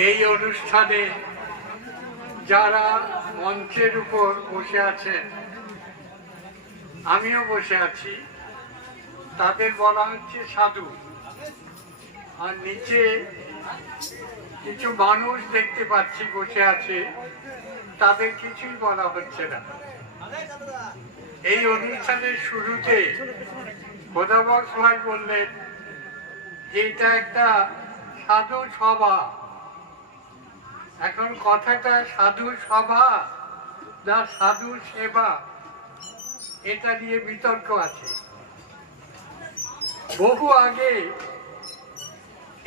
এই অনুষ্ঠানে যারা মঞ্চের উপর বসে আছেন, আমিও বসে আছি, তাদের বলা হচ্ছে সাধু। আর নিচে কিছু মানুষ দেখতে পাচ্ছি বসে আছে, তাদের কিছুই বলা হচ্ছে না। এই অনুষ্ঠানের শুরুতে খোদাবক্স ভাই বললেন যে এটা একটা সাধু সভা। এখন কথাটা সাধু সভা না সাধু সেবা, এটা নিয়ে বিতর্ক আছে। বহু আগে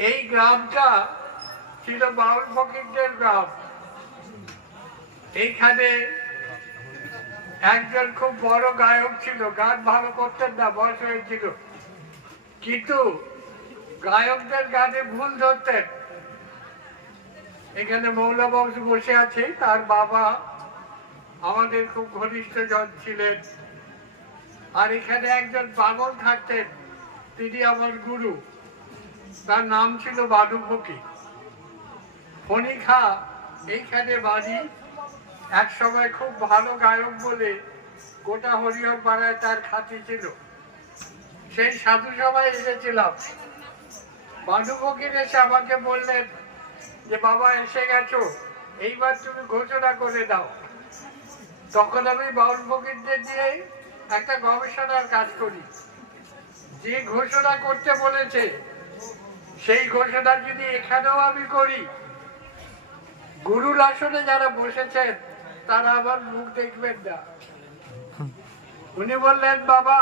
এই গ্রামটা ছিল বাউল ফকিরদের গ্রাম। এইখানে একজন খুব বড় গায়ক ছিল, গান ভালো করতেন না, বয়স হয়েছিল, কিন্তু গায়কদের গানে ভুল ধরতেন। এখানে মৌলা বংশ বসে আছে, তার বাবা আমাদের খুব ঘনিষ্ঠ জন ছিলেন। আর এখানে একজন পাগল থাকতেন, তিনি আমার গুরু, তার নাম ছিল বাদু ফকির। ফণিখা এইখানে বাড়ি। এক সময় খুব ভালো গায়ক বলে গোটা হরিহর পাড়ায় তার খ্যাতি ছিল। সেই সাধু সভায় এসেছিলাম। বাদু ফকির এসে আমাকে বললেন যে বাবা এসে গেছো, এইবার তুমি ঘোষণা করে দাও। তখন আমি বাউল ফকিরদের দিয়ে একটা গবেষণার কাজ করি। যে ঘোষণা করতে বলেছে সেই ঘোষণা যদি এখানেও আমি করি, গুরুর আসনে যারা বসেছেন তারা আবার মুখ দেখবেন না। উনি বললেন বাবা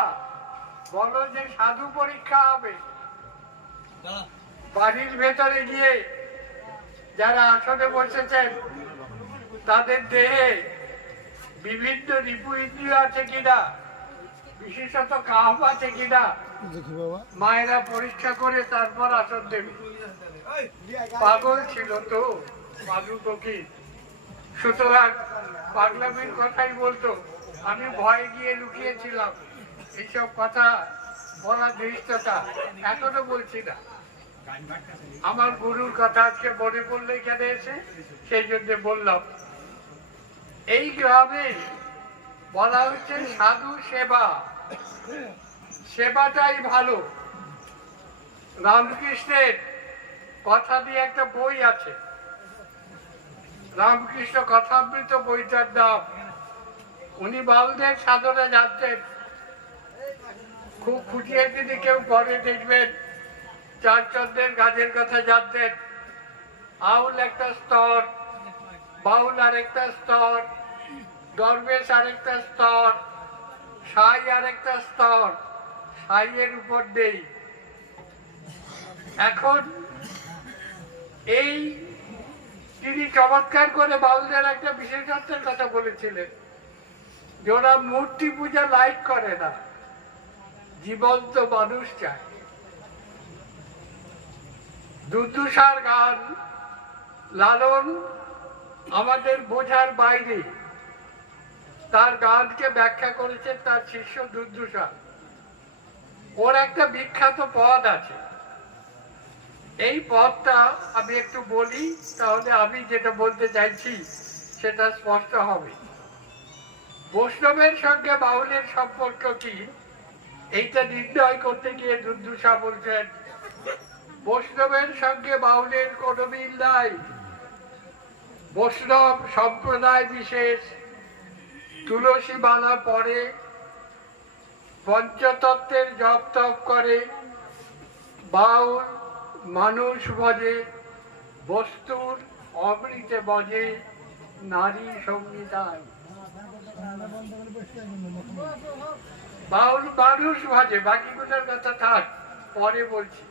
বলো যে সাধু পরীক্ষা হবে। বাড়ির ভেতরে গিয়ে যারা আসনে বসেছেন তাদের দেহে বিভিন্ন রিপু ইন্দ্রিয় আছে কিনা, বিশেষত কাপ আছে কিনা মায়েরা পরীক্ষা করে তারপর আসন দেবে। পাগল ছিল তো বাদু ফকির, সুতরাং পাগলামির কথাই বলতো। আমি ভয়ে গিয়ে লুকিয়েছিলাম। এইসব কথা বলা ধৃষ্টতা, এখনো বলছি না। আমার গুরুর কথা আজকে মনে পড়লে এখানে এসে সেই জন্য বললাম। এই গ্রামে বলা হচ্ছে সাধু সেবা, সেবাটাই ভালো। রামকৃষ্ণের কথা দিয়ে একটা বই আছে, রামকৃষ্ণ কথামৃত বইটার নাম। উনি বাউলদের সাধনে জানতেন, খুব খুঁটিয়ে যদি কেউ পরে দেখবেন চারচন্দ্রের গাছের কথা জানতেন। আউল একটা স্তর, বাউল আরেকটা স্তর, দরবেশ আরেকটা স্তর, সাই আরেকটা স্তর, সাইয়ের উপর নেই। এখন এই তিনি চমৎকার করে বাউলদের একটা বিশেষত্বের কথা বলেছিলেন যে ওরা মূর্তি পূজা লাইক করে না, জীবন্ত মানুষ চায়। দুর্দশার গান লালন আমাদের বোঝার বাইরে, তার গানকে ব্যাখ্যা করেছেন তার শিষ্য দুর্দশা। ওর একটা বিখ্যাত পদ আছে, এই পদটা আমি একটু বলি, তাহলে আমি যেটা বলতে চাইছি সেটা স্পষ্ট হবে। বৈষ্ণবের সঙ্গে বাউলের সম্পর্ক কি, এইটা নির্ণয় করতে গিয়ে দুর্দশা বলছেন বৈষ্ণবের সঙ্গে বাউলের কোনো মিল নাই। বৈষ্ণব সম্প্রদায় বিশেষ তুলসী মালা পড়ে, পঞ্চতত্ত্বের জপ তপ করে। বাউল মানুষ বজে, বস্তুর অমৃতে বজে, নারী সঙ্গীতায়। বাউল মানুষ ভাজে, বাকিগুলোর কথা থাক, পরে বলছি।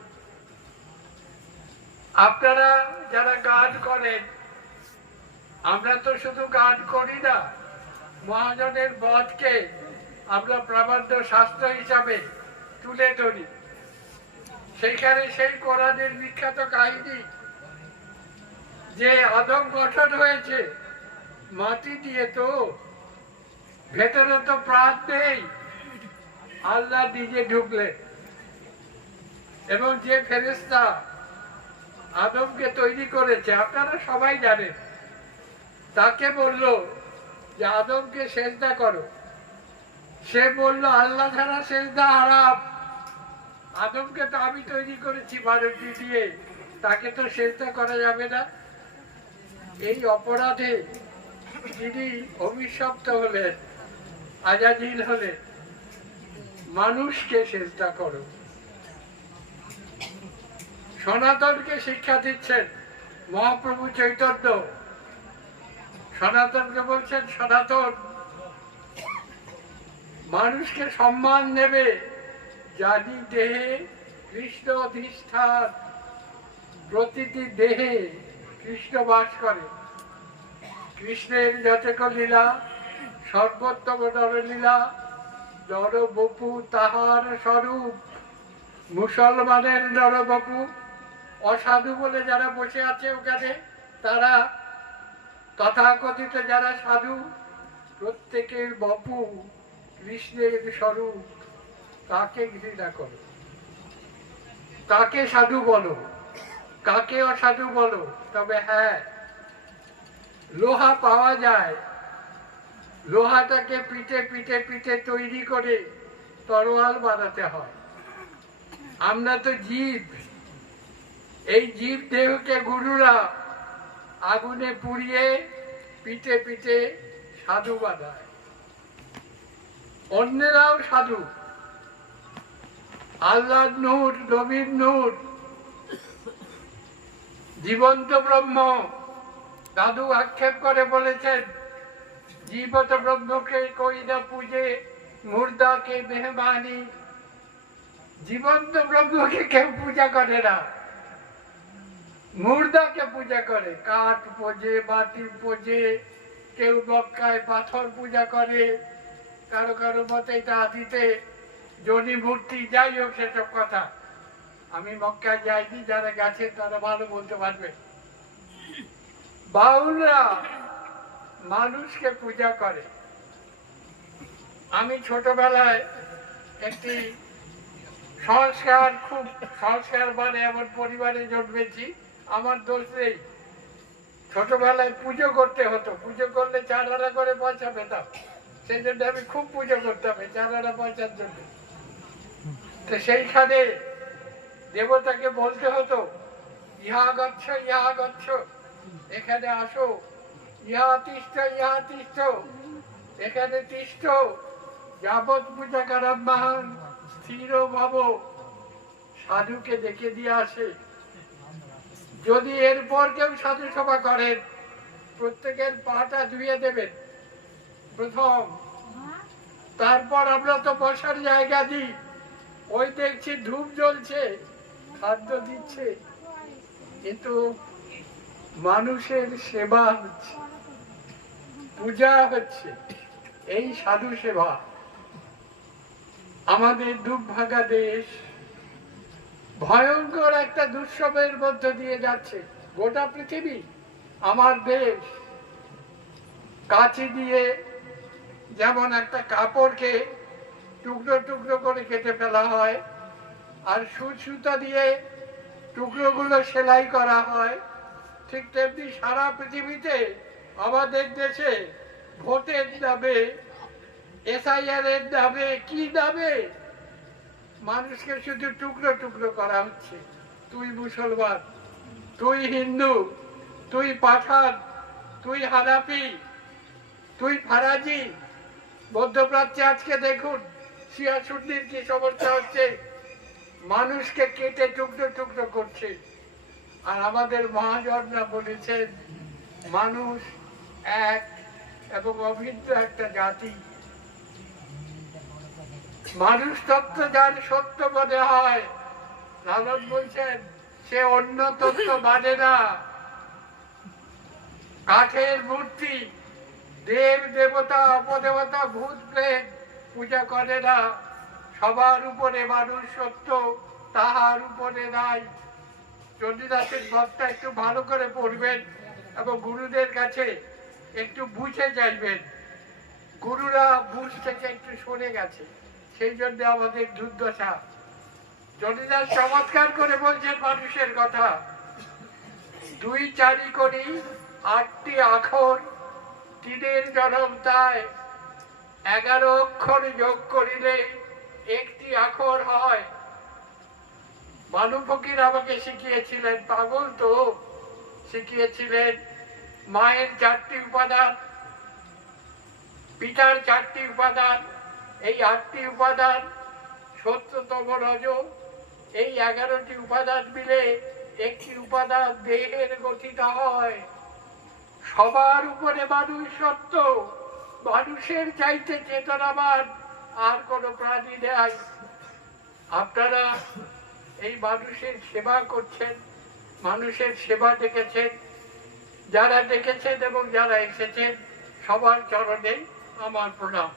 আপনারা যারা গান করেন, আমরা তো শুধু গান করি না, মহাজনের বধকে আমরা প্রামাণ্য শাস্ত্র হিসাবে তুলে ধরি। সেইখানে সেই কোরআনের বিখ্যাত কাহিনী যে আদম গঠন হয়েছে মাটি দিয়ে, তো ভেতরে তো প্রাণ নেই, আল্লাহ নিজে ঢুকলেন। এবং যে ফেরেশতা আদমকে তৈরি করেছে, আপনারা সবাই জানেন। তাকে বলল যে আদমকে সেজদা করো, সে বলল আল্লাহ ছাড়া সেজদা হারাম। আদমকে তো আমি তৈরি করেছি মানবটি দিয়ে, তাকে তো সেজদা করা যাবে না। এই অপরাধে তিনি অভিশপ্ত হলেন, আজাজিল হলেন, মানুষকে সেজদা করো। সনাতনকে শিক্ষা দিচ্ছেন মহাপ্রভু চৈতন্য। সনাতনকে বলছেন, সনাতন মানুষকে সম্মান নেবে জানি দেহে কৃষ্ণ অধিষ্ঠান, প্রতিটি দেহে কৃষ্ণ বাস করে। কৃষ্ণের যতক লীলা সর্বোত্তম নরলীলা, নরবপু তাহার স্বরূপ। মুসলমানের নরবপু, অসাধু বলে যারা বসে আছে ওখানে, তারা তথাকথিত যারা সাধু, প্রত্যেকের বপু কৃষ্ণের স্বরূপ। কাকে ঘৃণা করো, কাকে সাধু বলো, কাকে অসাধু বলো। তবে হ্যাঁ, লোহা পাওয়া যায়, লোহাটাকে পিটে পিটে পিটে তৈরি করে তরোয়াল বানাতে হয়। আমরা তো জীব, এই জীব দেহকে গুরুরা আগুনে পুড়িয়ে পিটে পিটে সাধু বানায়। অন্যেরাও সাধু। আল্লাহ নূর, নবীর নূর, জীবন্ত ব্রহ্ম। দাদু আক্ষেপ করে বলেছেন, জীবত ব্রহ্মকে কই না পূজে, মুর্দাকে মেহমানি। জীবন্ত ব্রহ্মকে কেউ পূজা করে না, মুর্দাকে পূজা করে। কাঠ পোজে, মাটি পোজে, কেউ মক্কায় পাথর পূজা করে, কারো কারো মতে এটা আদিতে জনি মূর্তি। যাই হোক, সেসব কথা আমি মক্কায় যাইনি, যারা গেছে তারা ভালো বলতে পারবে। বাউলরা মানুষকে পূজা করে। আমি ছোটবেলায় একটি খুব সংস্কার মানে এমন পরিবারে জন্মেছি, আমার দোষ নেই। ছোটবেলায় পুজো করতে হতো, পুজো করলে 4 আনা করে পয়সা পেতাম। সেই জন্য আমি খুব পুজো করতাম 4 আনা পয়সার জন্য। তো সেইখানে দেবতাকে বলতে হতো, ইহা গচ্ছ, ইহা গচ্ছ, এখানে আসো, ইহা তিষ্ঠ, ইহা তিষ্ঠ, এখানে তিষ্ঠ, যাবৎ পূজা কারাম মহান স্থির ভাব। সাধুকে ডেকে দিয়ে আসে। যদি এরপর কেউ সাধু সভা করেন, প্রত্যেকের পাটা ধুয়ে দেবেন প্রথম, তারপর আমরা তো বসার জায়গা দিই। ওই দেখছি ধূপ জ্বলছে, খাদ্য দিচ্ছে, কিন্তু মানুষের সেবা হচ্ছে, পূজা হচ্ছে, এই সাধু সেবা। আমাদের দুর্ভাগা দেশ ভয়ঙ্কর একটা দুঃসবের মধ্য দিয়ে যাচ্ছে। গোটা পৃথিবী, আমার দেশ। কাঁচি দিয়ে যেমন একটা কাপড়কে টুকরো টুকরো করে কেটে ফেলা হয়, আর সুতা দিয়ে টুকরোগুলো সেলাই করা হয়, ঠিক তেমনি সারা পৃথিবীতে আমাদের দেশে ভোটের নামে, SIR এর নামে, কি নামে মানুষকে শুধু টুকরো টুকরো করা হচ্ছে। তুই মুসলমান, তুই হিন্দু, তুই পাঠান, তুই হানাফি, তুই ফারাজি। মধ্যপ্রাচ্যে আজকে দেখুন শিয়া সুন্নির কি সমস্যা হচ্ছে, মানুষকে কেটে টুকরো টুকরো করছে। আর আমাদের মহাজনরা বলেছেন, মানুষ এক এবং অভিন্ন একটা জাতি। মানুষ তত্ত্ব যার সত্য মনে হয়, লালন বলছেন, সে অন্য তত্ত্ব মানে না। কাঠের মূর্তি, দেব দেবতা, অপদেবতা, ভূত প্রেত পূজা করে না। সবার উপরে মানুষ সত্য, তাহার উপরে নাই। চণ্ডীদাসের ভাবটা একটু ভালো করে পড়বেন এবং গুরুদের কাছে একটু বুঝে যাইবেন। গুরুরা বুঝ থেকে একটু সরে গেছে, সেই জন্য আমাদের দুর্দশা। চণ্ডীদাস চমৎকার করে বলছেন মানুষের কথা। দুই চারি করি 8টি আখর, তিনের জনম তাই 11 অক্ষর যোগ করিলে একটি আখর হয়। মানু ফকির আমাকে শিখিয়েছিলেন, পাগল তো, শিখিয়েছিলেন মায়ের 4টি উপাদান, পিতার 4টি উপাদান, এই 8টি উপাদান, 17তম রজ, এই 11টি উপাদান মিলে একটি উপাদান দেহের গঠিত হয়। সবার উপরে মানুষ সত্য, মানুষের চাইতে চেতনাবান আর কোনো প্রাণী নেই। আপনারা এই মানুষের সেবা করছেন, মানুষের সেবা দেখেছেন, যারা দেখেছেন এবং যারা এসেছেন সবার চরণে আমার প্রণাম।